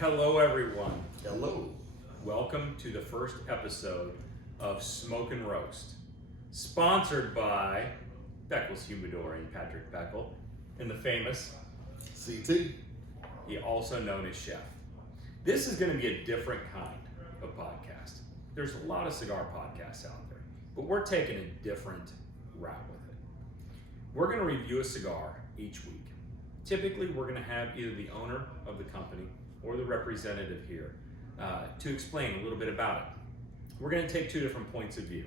Hello, everyone. Hello. Welcome to the first episode of Smoke and Roast, sponsored by Beckles Humidor and Patrick Beckel, and the famous CT. He also known as Chef. This is going to be a different kind of podcast. There's a lot of cigar podcasts out there, but we're taking a different route with it. We're going to review a cigar each week. Typically, we're going to have either the owner of the company or the representative here to explain a little bit about it. We're going to take two different points of view.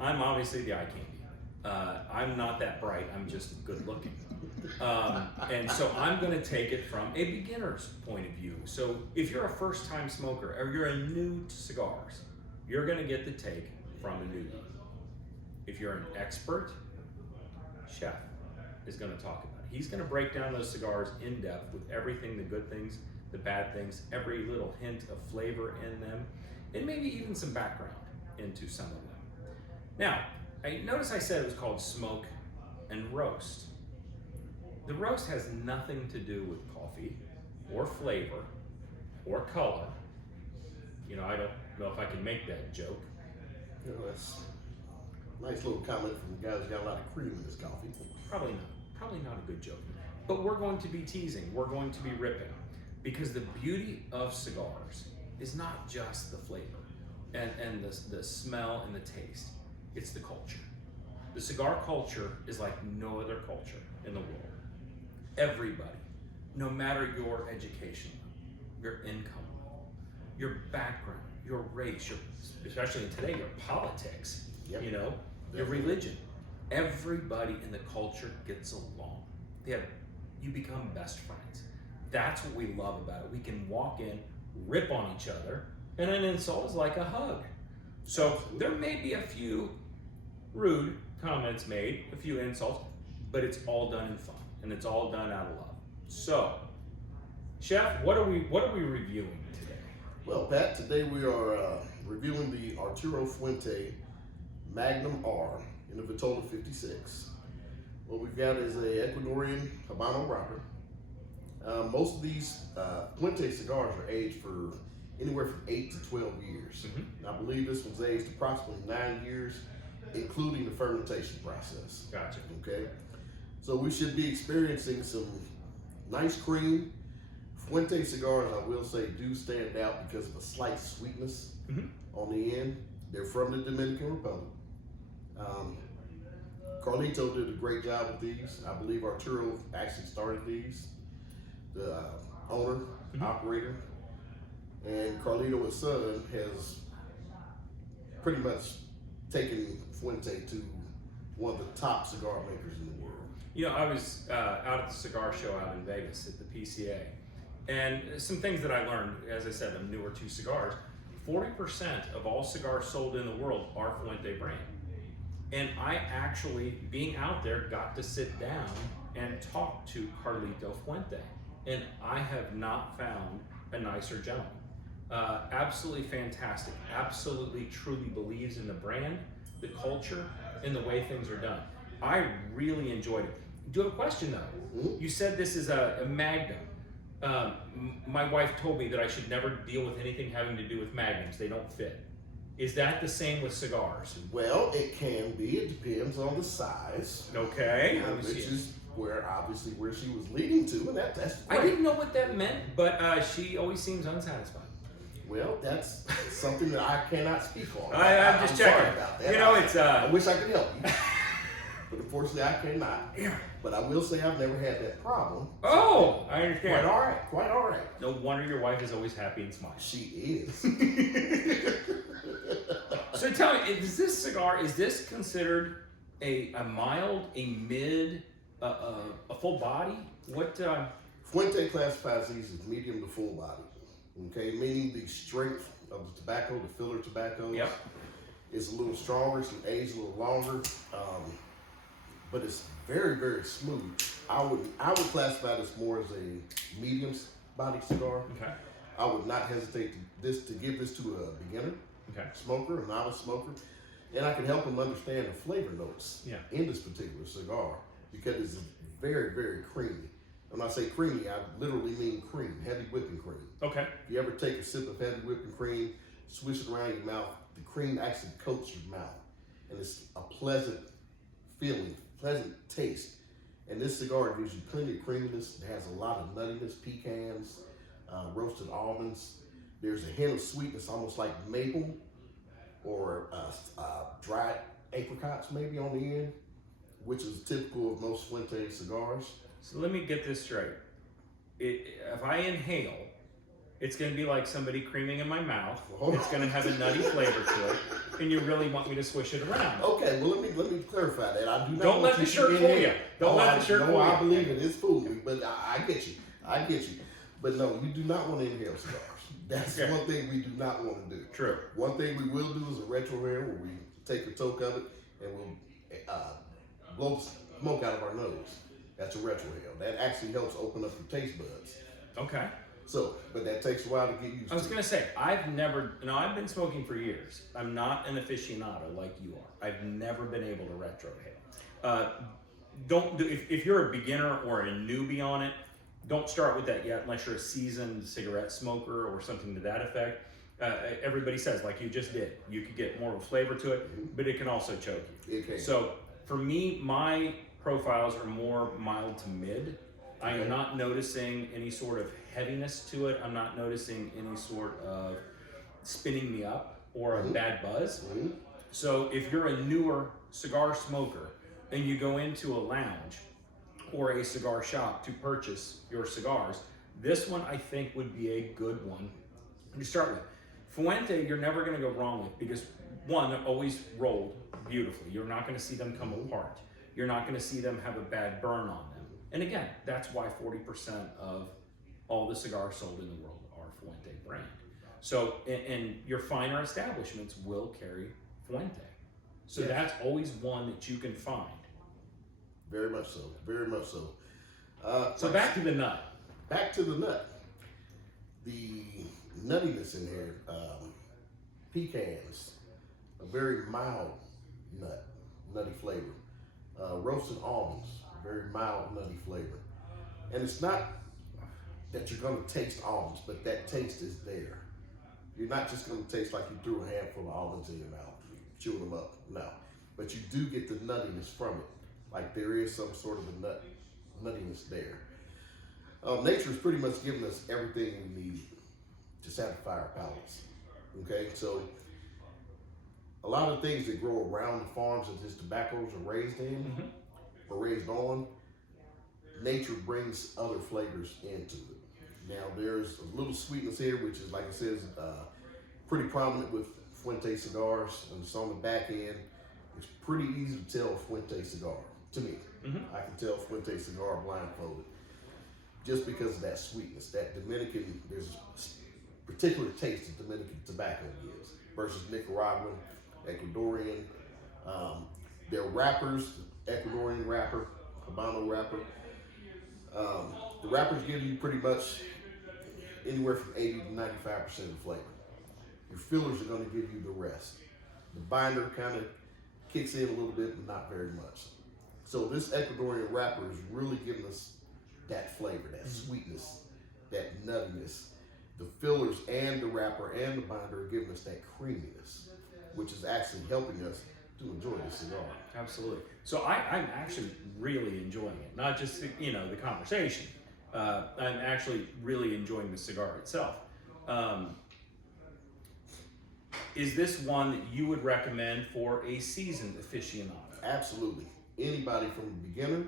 I'm obviously the eye candy. I'm not that bright, I'm just good looking. And so I'm going to take it from a beginner's point of view. So if you're a first time smoker or you're new to cigars, you're going to get the take from a newbie. If you're an expert, Chef is going to talk about it. He's going to break down those cigars in depth with everything, the good things, the bad things, every little hint of flavor in them, and maybe even some background into some of them. Now, notice I said it was called Smoke and Roast. The roast has nothing to do with coffee or flavor or color. You know, I don't know if I can make that joke. You know, that's a nice little comment from the guy who's got a lot of cream in his coffee. Probably not. Probably not a good joke. But we're going to be teasing. We're going to be ripping. Because the beauty of cigars is not just the flavor and the smell and the taste. It's the culture. The cigar culture is like no other culture in the world. Everybody, no matter your education, your income level, your background, your race, especially today, your politics, Yep. you know, your religion. Everybody in the culture gets along. You become best friends. That's what we love about it. We can walk in, rip on each other, and an insult is like a hug. So there may be a few rude comments made, a few insults, but it's all done in fun, and it's all done out of love. So, Chef, what are we reviewing today? Well, Pat, today we are reviewing the Arturo Fuente Magnum R in a Vitola 56. What we've got is a Ecuadorian Habano wrapper. Most of these Fuente cigars are aged for anywhere from 8 to 12 years. Mm-hmm. I believe this one's aged approximately 9 years, including the fermentation process. Gotcha. Okay, so we should be experiencing some nice cream. Fuente cigars, I will say, do stand out because of a slight sweetness on the end. They're from the Dominican Republic. Carlito did a great job with these. I believe Arturo actually started these. The owner, operator, and Carlito, his son, has pretty much taken Fuente to one of the top cigar makers in the world. You know, I was out at the cigar show out in Vegas at the PCA, and some things that I learned, as I said, I'm newer to cigars. 40% of all cigars sold in the world are Fuente brand. And I actually, being out there, got to sit down and talk to Carlito Fuente. And I have not found a nicer gentleman. Absolutely fantastic. Absolutely, truly believes in the brand, the culture, and the way things are done. I really enjoyed it. Do you have a question though? Mm-hmm. You said this is a Magnum. My wife told me that I should never deal with anything having to do with Magnums. They don't fit. Is that the same with cigars? Well, it can be. It depends on the size. Okay. Which is obviously where she was leading to, and that's great. I didn't know what that meant, but she always seems unsatisfied. Well, that's something that I cannot speak on. I'm just checking. Sorry about that. You know, it's. I wish I could help you, but unfortunately, I cannot. Yeah. But I will say I've never had that problem. Oh, I understand. Quite all right. Quite all right. No wonder your wife is always happy and smiling. She is. So tell me, is this cigar, is this considered a mild, a mid, a full body? What? Fuente classifies these as medium to full body. Okay, meaning the strength of the tobacco, the filler tobaccos, yep, is a little stronger, it's aged a little longer, but it's very, very smooth. I would classify this more as a medium body cigar. Okay. I would not hesitate to give this to a beginner smoker, a novice smoker, and I can help them understand the flavor notes in this particular cigar because it's very, very creamy. when I say creamy, I literally mean cream, heavy whipping cream. Okay. If you ever take a sip of heavy whipping cream, swish it around your mouth, the cream actually coats your mouth. And it's a pleasant feeling, pleasant taste. And this cigar gives you plenty of creaminess. It has a lot of nuttiness, pecans, roasted almonds. There's a hint of sweetness, almost like maple or dried apricots maybe on the end, which is typical of most Fuente cigars. So let me get this straight. If I inhale, it's going to be like somebody creaming in my mouth. It's going to have a nutty flavor to it, and you really want me to swish it around. Okay, well let me clarify that. I do not Don't want let you the shirt to fool inhale. you. Don't let the shirt fool you. I believe it. It's fooling me, but I get you. I get you. But no, you do not want to inhale cigars. That's Okay. one thing we do not want to do. True. One thing we will do is a retro hair where we take a toke of it and we'll blow smoke out of our nose. That's a retro hair. That actually helps open up your taste buds. Okay. So, but that takes a while to get used to. I was going to say, I've been smoking for years. I'm not an aficionado like you are. I've never been able to retrohale. If you're a beginner or a newbie on it, don't start with that yet unless you're a seasoned cigarette smoker or something to that effect. Everybody says, like you just did, you could get more of a flavor to it, but it can also choke you. It can. So for me, my profiles are more mild to mid. I am not noticing any sort of heaviness to it. I'm not noticing any sort of spinning me up or a bad buzz. So if you're a newer cigar smoker and you go into a lounge or a cigar shop to purchase your cigars, this one I think would be a good one to start with. Fuente, you're never going to go wrong with because one, they're always rolled beautifully. You're not going to see them come apart. You're not going to see them have a bad burn on them. And again, that's why 40% of all the cigars sold in the world are Fuente brand. So, and your finer establishments will carry Fuente. So that's always one that you can find. Very much so. Very much so. So back to the nut. Back to the nut. The nuttiness in here, pecans, a very mild nutty flavor. Roasted almonds, very mild nutty flavor. And it's not that you're gonna taste almonds, but that taste is there. You're not just gonna taste like you threw a handful of almonds in your mouth, chewing them up, no. But you do get the nuttiness from it. Like there is some sort of a nuttiness there. Nature has pretty much given us everything we need to satisfy our palates. Okay, so a lot of things that grow around the farms that these tobaccos are raised in, or raised on, nature brings other flavors into it. Now there's a little sweetness here, which is, like I said, pretty prominent with Fuente cigars, and it's on the back end. It's pretty easy to tell a Fuente cigar, to me. I can tell Fuente cigar blindfolded, just because of that sweetness, that Dominican, there's a particular taste that Dominican tobacco gives versus Nicaraguan, Ecuadorian. Their wrappers, Ecuadorian wrapper, Habano wrapper. The wrappers give you pretty much anywhere from 80 to 95% of the flavor. Your fillers are going to give you the rest. The binder kind of kicks in a little bit, but not very much. So this Ecuadorian wrapper is really giving us that flavor, that sweetness, that nuttiness. The fillers and the wrapper and the binder are giving us that creaminess, which is actually helping us to enjoy the cigar. Absolutely. So I'm actually really enjoying it. Not just the conversation. I'm actually really enjoying the cigar itself. Is this one that you would recommend for a seasoned aficionado? Absolutely. Anybody from a beginner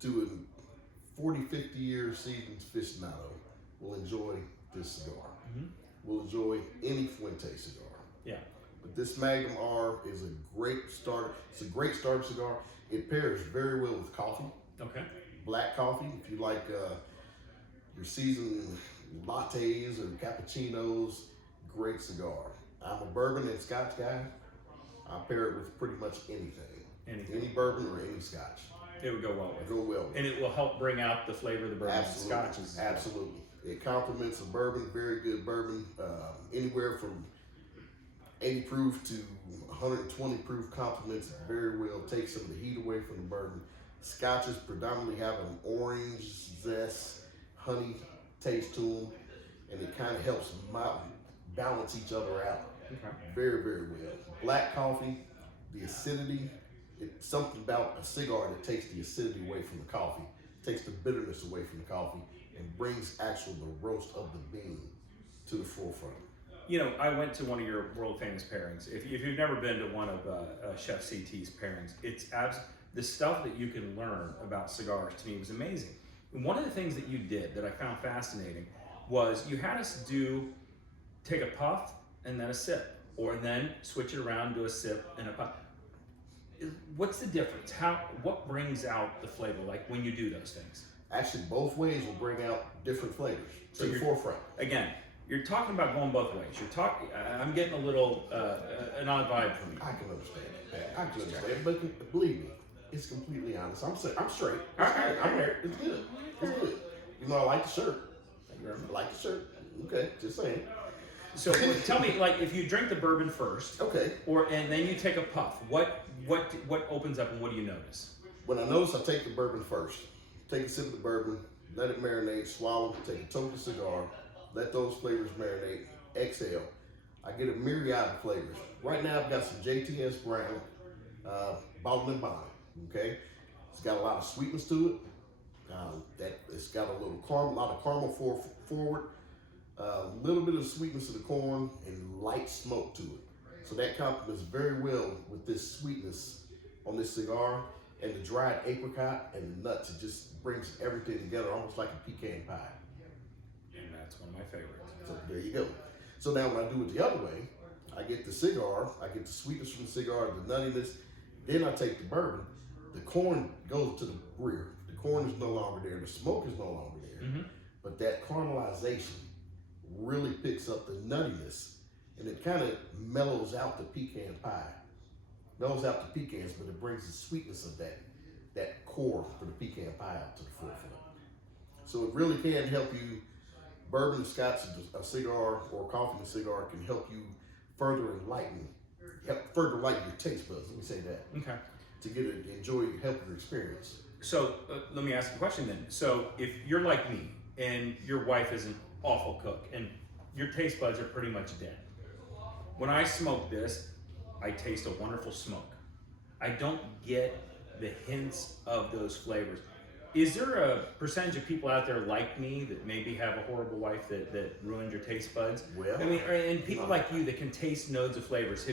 to a 40, 50 year seasoned aficionado will enjoy this cigar. Will enjoy any Fuente cigar. Yeah. But this Magnum R is a great starter. It's a great starter cigar. It pairs very well with coffee. Okay. Black coffee, if you like your seasoned lattes or cappuccinos, great cigar. I'm a bourbon and scotch guy. I pair it with pretty much anything. Any bourbon or any scotch. It would go well with Go well with. And it will help bring out the flavor of the bourbon and scotches. Absolutely. It complements a bourbon, very good bourbon, anywhere from 80 proof to 120 proof complements it very well. Takes some of the heat away from the bourbon. Scotches predominantly have an orange zest, honey taste to them, and it kind of helps balance each other out very, very well. Black coffee, the acidity, it's something about a cigar that takes the acidity away from the coffee, takes the bitterness away from the coffee, and brings actual the roast of the bean to the forefront. You know, I went to one of your world famous pairings. If you've never been to one of Chef CT's pairings, the stuff that you can learn about cigars to me was amazing. And one of the things that you did that I found fascinating was you had us take a puff and then a sip, or then switch it around to a sip and a puff. What's the difference? What brings out the flavor, like when you do those things? Actually, both ways will bring out different flavors to the forefront. Again, you're talking about going both ways. I'm getting a little an odd vibe from you. I can understand it. I can understand it, but believe me, it's completely honest. I'm straight. I'm there. It's good. It's good. You know, I like the shirt. I like the shirt. Okay, just saying. So tell me, like, if you drink the bourbon first, okay, and then you take a puff, what opens up and what do you notice? When I notice, I take the bourbon first. Take a sip of the bourbon, let it marinate, swallow, take a toke of the cigar, let those flavors marinate, exhale. I get a myriad of flavors. Right now, I've got some JTS Brown, bottled and bond. Okay, it's got a lot of sweetness to it. It's got a lot of caramel forward, a little bit of sweetness of the corn, and light smoke to it. So that complements very well with this sweetness on this cigar, and the dried apricot and the nuts. It just brings everything together, almost like a pecan pie. And that's one of my favorites. So there you go. So now when I do it the other way, I get the cigar, I get the sweetness from the cigar, the nuttiness, then I take the bourbon. The corn goes to the rear. The corn is no longer there. The smoke is no longer there. Mm-hmm. But that caramelization really picks up the nuttiness, and it kind of mellows out the pecan pie. Mellows out the pecans, but it brings the sweetness of that core for the pecan pie out to the forefront. So it really can help you. Bourbon, scotch, a cigar, or coffee and a cigar can help you further lighten your taste buds. Let me say that. Okay. To enjoy your experience. So let me ask you a question then. So if you're like me and your wife is an awful cook and your taste buds are pretty much dead, when I smoke this, I taste a wonderful smoke. I don't get the hints of those flavors. Is there a percentage of people out there like me that maybe have a horrible wife that ruined your taste buds? Well, I mean, and people like you that can taste nodes of flavors.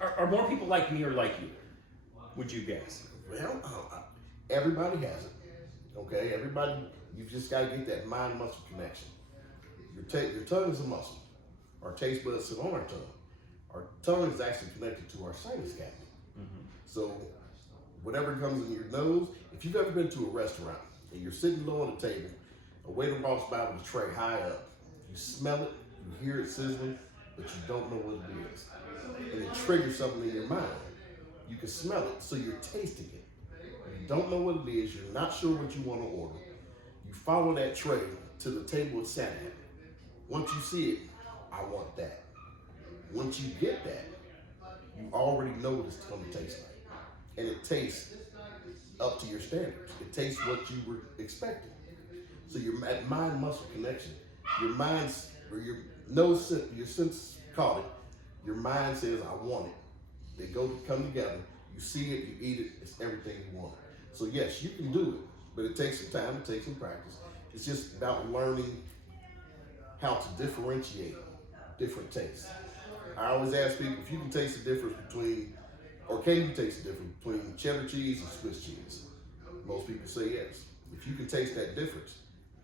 Are more people like me or like you? Would you guess? Well, everybody has it. Okay, everybody. You've just got to get that mind-muscle connection. Your tongue is a muscle. Our taste buds sit on our tongue. Our tongue is actually connected to our sinus cavity. Mm-hmm. So whatever comes in your nose, if you've ever been to a restaurant and you're sitting low on the table, a waiter walks by with a tray high up, you smell it, you hear it sizzling, but you don't know what it is. And it triggers something in your mind. You can smell it, so you're tasting it. You don't know what it is, you're not sure what you want to order. You follow that tray to the table it's sat at. Once you see it, I want that. Once you get that, you already know what it's going to taste like. And it tastes up to your standards. It tastes what you were expecting. So you're at mind-muscle connection. Your mind's, or your nose, your sense caught it. Your mind says, I want it. They come together. You see it, you eat it, it's everything you want. So yes, you can do it, but it takes some time, it takes some practice. It's just about learning how to differentiate different tastes. I always ask people if you can taste the difference between, or can you taste the difference between cheddar cheese and Swiss cheese? Most people say yes. If you can taste that difference,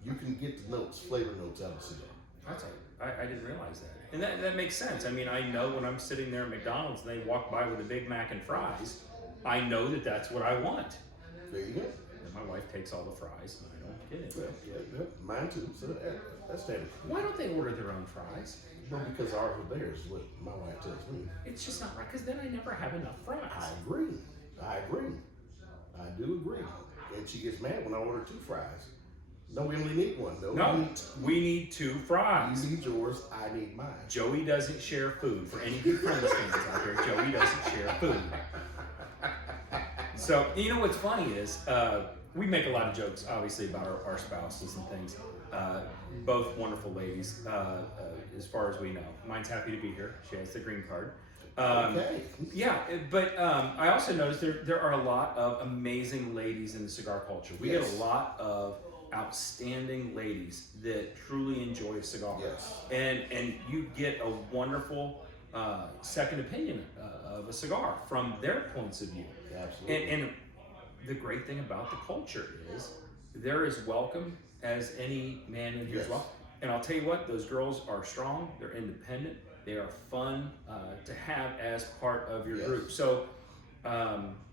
you can get the notes, flavor notes out of the cigar. That's I didn't realize that. And that makes sense. I mean, I know when I'm sitting there at McDonald's and they walk by with a Big Mac and fries, I know that that's what I want. There you go. And my wife takes all the fries and I don't get it. Yeah, mine too. So that's standard. Why don't they order their own fries? Well, because ours are theirs, is what my wife tells me. It's just not right, because then I never have enough fries. I agree. I do agree. And she gets mad when I order 2 fries. No, we only need 1. No, we need 2 fries. You need yours, I need mine. Joey doesn't share food. For any good Friends fans out there, Joey doesn't share food. So, you know what's funny is we make a lot of jokes, obviously, about our spouses and things. Both wonderful ladies, as far as we know. Mine's happy to be here. She has the green card. Okay. Yeah, but I also noticed there are a lot of amazing ladies in the cigar culture. We get a lot of outstanding ladies that truly enjoy a cigar. Yes. And you get a wonderful second opinion of a cigar from their points of view. Absolutely. And the great thing about the culture is they're as welcome as any man in here as well. And I'll tell you what, those girls are strong, they're independent, they are fun to have as part of your group. So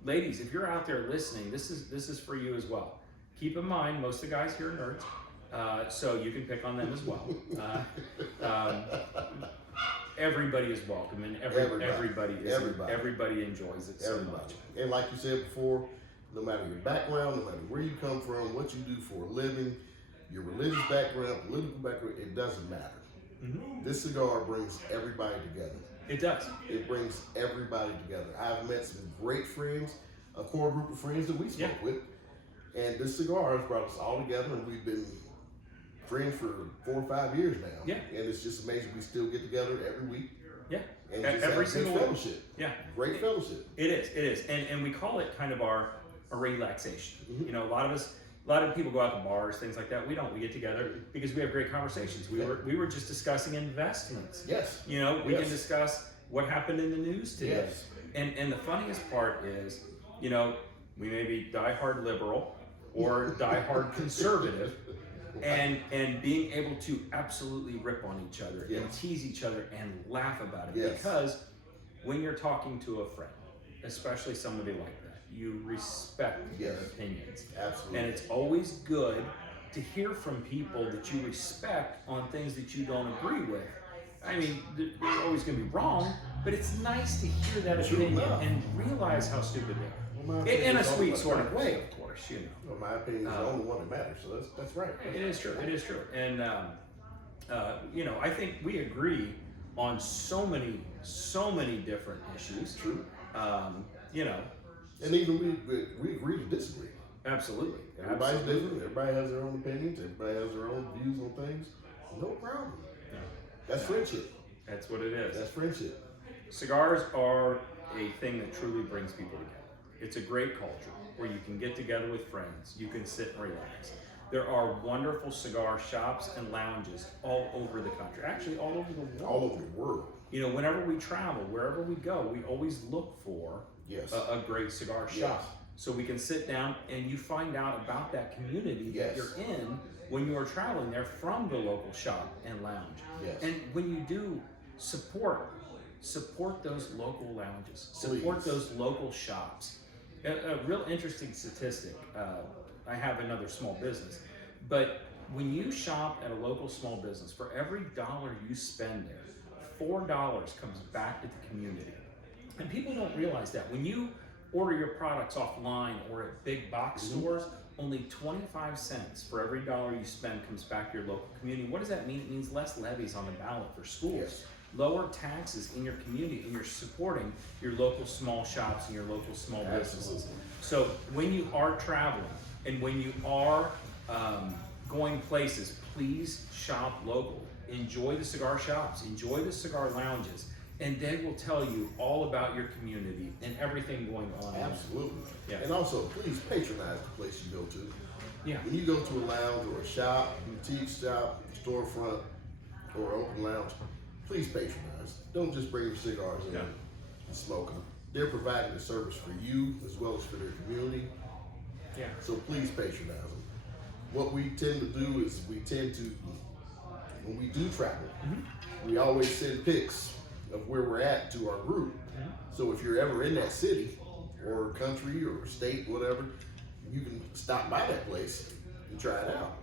ladies, if you're out there listening, this is for you as well. Keep in mind, most of the guys here are nerds, so you can pick on them as well. Everybody is welcome, and everybody enjoys it so much. And like you said before, no matter your background, no matter where you come from, what you do for a living, your religious background, political background, it doesn't matter. Mm-hmm. This cigar brings everybody together. It does. It brings everybody together. I've met some great friends, a core group of friends that we spoke with, and this cigar has brought us all together, and we've been friends for 4 or 5 years now. Yeah. And it's just amazing. We still get together every week. Yeah. And every single fellowship. Yeah. Great fellowship. It is. And we call it kind of our relaxation. Mm-hmm. You know, a lot of people go out to bars, things like that. We don't. We get together because we have great conversations. We were just discussing investments. Yes. You know, we can discuss what happened in the news today. Yes. And the funniest part is, you know, we may be diehard liberal or diehard conservative, and being able to absolutely rip on each other and tease each other and laugh about it. Because when you're talking to a friend, especially somebody like that, you respect their opinions. Absolutely. And it's always good to hear from people that you respect on things that you don't agree with. I mean, they're always going to be wrong, but it's nice to hear that opinion and realize how stupid they are. Well, in a sweet sort of way, of course, you know. Well, my opinion is the only one that matters, so that's right. It is true. And you know, I think we agree on so many different issues. True. You know, and even we agree to disagree. Absolutely. Everybody's different. Everybody has their own opinions. Everybody has their own views on things. No problem. Yeah. That's friendship. That's what it is. That's friendship. Cigars are a thing that truly brings people together. It's a great culture where you can get together with friends. You can sit and relax. There are wonderful cigar shops and lounges all over the country. Actually, all over the world. All over the world. You know, whenever we travel, wherever we go, we always look for a great cigar shop. So we can sit down and you find out about that community that you're in when you are traveling there from the local shop and lounge. And when you do support those local lounges, support those local shops. A real interesting statistic, I have another small business, but when you shop at a local small business, for every dollar you spend there, $4 comes back to the community. And people don't realize that. When you order your products offline or at big box stores, only 25 cents for every dollar you spend comes back to your local community. What does that mean? It means less levies on the ballot for schools. Lower taxes in your community, and you're supporting your local small shops and your local small businesses. So when you are traveling and when you are going places, please shop local. Enjoy the cigar shops, enjoy the cigar lounges, and they will tell you all about your community and everything going on. Absolutely. Yeah. And also, please patronize the place you go to. Yeah. When you go to a lounge or a shop, boutique shop, storefront, or open lounge, please patronize. Don't just bring your cigars in and smoke them. They're providing a service for you as well as for their community. Yeah. So please patronize them. What we tend to do is when we do travel, we always send pics of where we're at to our group. So if you're ever in that city or country or state, whatever, you can stop by that place and try it out.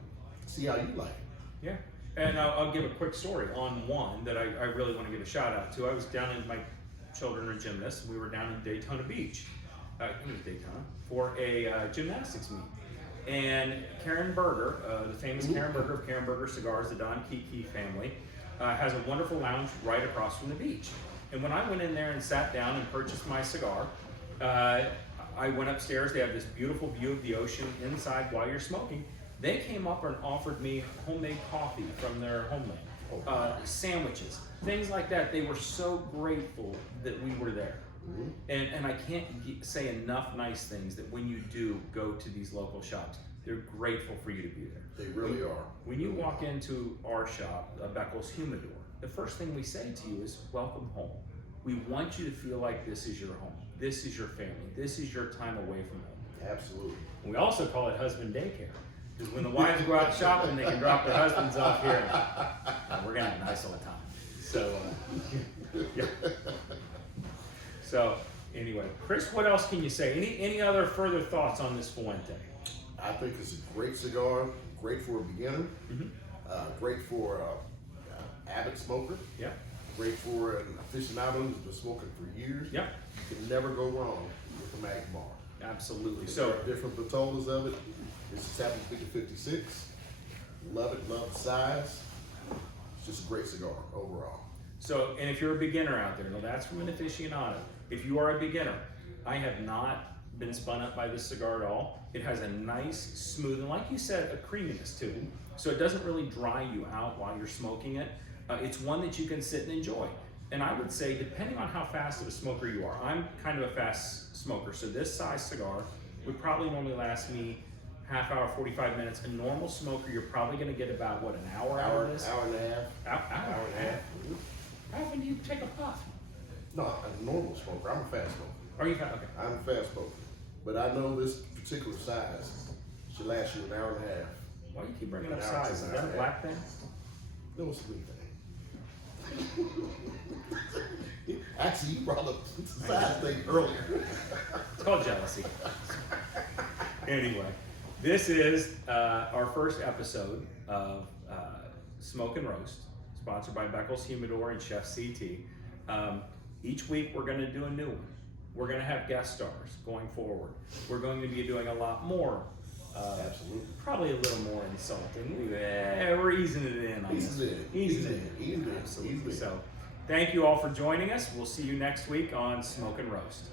See how you like it. Yeah. And I'll give a quick story on one that I really want to give a shout out to. I was down in, my children are gymnasts, and we were down in Daytona Beach, for a gymnastics meet. And Karen Berger, the famous Karen Berger of Karen Berger Cigars, the Don Kiki family, has a wonderful lounge right across from the beach. And when I went in there and sat down and purchased my cigar, I went upstairs. They have this beautiful view of the ocean inside while you're smoking. They came up and offered me homemade coffee from their homeland, sandwiches, things like that. They were so grateful that we were there. Mm-hmm. And I can't say enough nice things that when you do go to these local shops, they're grateful for you to be there. They really are. When you walk into our shop, Beckles Humidor, the first thing we say to you is, welcome home. We want you to feel like this is your home. This is your family. This is your time away from home. Absolutely. And we also call it husband daycare. Because when the wives go out shopping, they can drop their husbands off here. And we're going to have a nice old time. So, yeah. So, anyway, Chris, what else can you say? Any other further thoughts on this Fuente? I think it's a great cigar, great for a beginner, great for an avid smoker, great for an aficionado who's been smoking for years. You can never go wrong with the Magnum R. Absolutely. So there are different Vitolas of it. This is happens to be the 56. Love it, love the size. It's just a great cigar overall. So, and if you're a beginner out there, now that's from an aficionado. If you are a beginner, I have not been spun up by this cigar at all. It has a nice, smooth, and like you said, a creaminess to it. So it doesn't really dry you out while you're smoking it. It's one that you can sit and enjoy. And I would say, depending on how fast of a smoker you are, I'm kind of a fast smoker, so this size cigar would probably normally last me half hour, 45 minutes. A normal smoker, you're probably gonna get about, what, an hour out of this? Hour and a half. Hour and a half. How often do you take a puff? No, I'm a normal smoker. I'm a fast smoker. Are you fast? Okay. I'm a fast smoker. But I know this particular size should last you an hour and a half. Why do you keep bringing up size? Is that a black thing? No, it's a blue thing. Actually, you brought up the size thing earlier. It's called jealousy. Anyway, this is our first episode of Smoke and Roast, sponsored by Beckles Humidor and Chef CT. Each week we're going to do a new one. We're going to have guest stars going forward. We're going to be doing a lot more. Absolutely. Probably a little more insulting. We're easing it in. Easing it in. Absolutely. So, thank you all for joining us. We'll see you next week on Smoke and Roast.